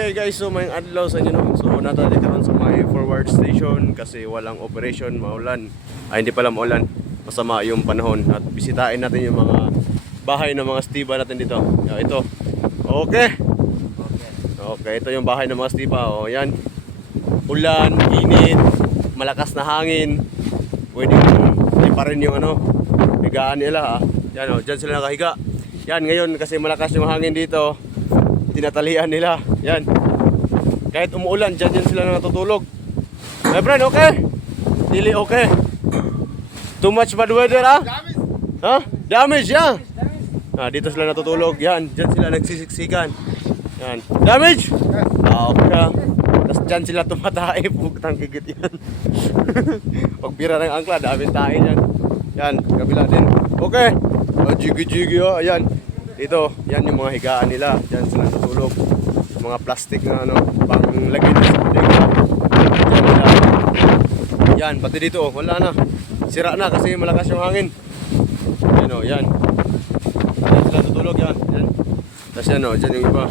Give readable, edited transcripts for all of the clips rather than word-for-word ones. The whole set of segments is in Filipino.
Okay guys, so may adlaw sa inyo no. So natali karon sa may forward station kasi walang operation, maulan. Ay hindi pala maulan. Masama yung panahon at bisitahin natin yung mga bahay ng mga stiba natin dito. Ito. Okay. Okay, ito yung bahay ng mga stiba. Oh, yan. Ulan, init, malakas na hangin. Pwedeng pa rin yung ano, higaan nila. Yan oh, diyan sila nakahiga. Yan ngayon kasi malakas yung hangin dito. Tinatalian nila. Yan. Kahit umuulan, dyan sila natutulog. My friend, okay? Dili okay. Too much bad weather, ah? Ha? Damage, yeah. Dito sila natutulog. Yan, dyan sila nagsisiksikan. Yan. Damage? Okay. Tapos dyan sila tumatae. Pugtang gigit yan. Pagbira ng angkla, daming tae yan. Yan, kabila din. Okay. Jigi-jigi, oh. Ayan. Dito, yan yung mga higaan nila. Diyan sila natulog. Mga plastic na ano, pang lagay na sa bodega. Yan, pati dito, oh, wala na. Sira na kasi malakas yung hangin. Yan oh, yan. Diyan sila natulog, yan. Yan. Tapos yan oh, dyan yung iba.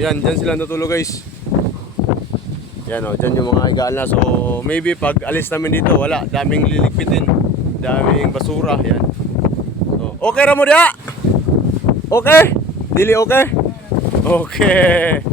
Yan, dyan sila natulog guys. Yan oh, dyan yung mga higaan na. So, maybe pag alis namin dito, wala. Daming liligpitin. Daming basura, yan. So, okay ra mo diya? Okay? Dili okay? Okay.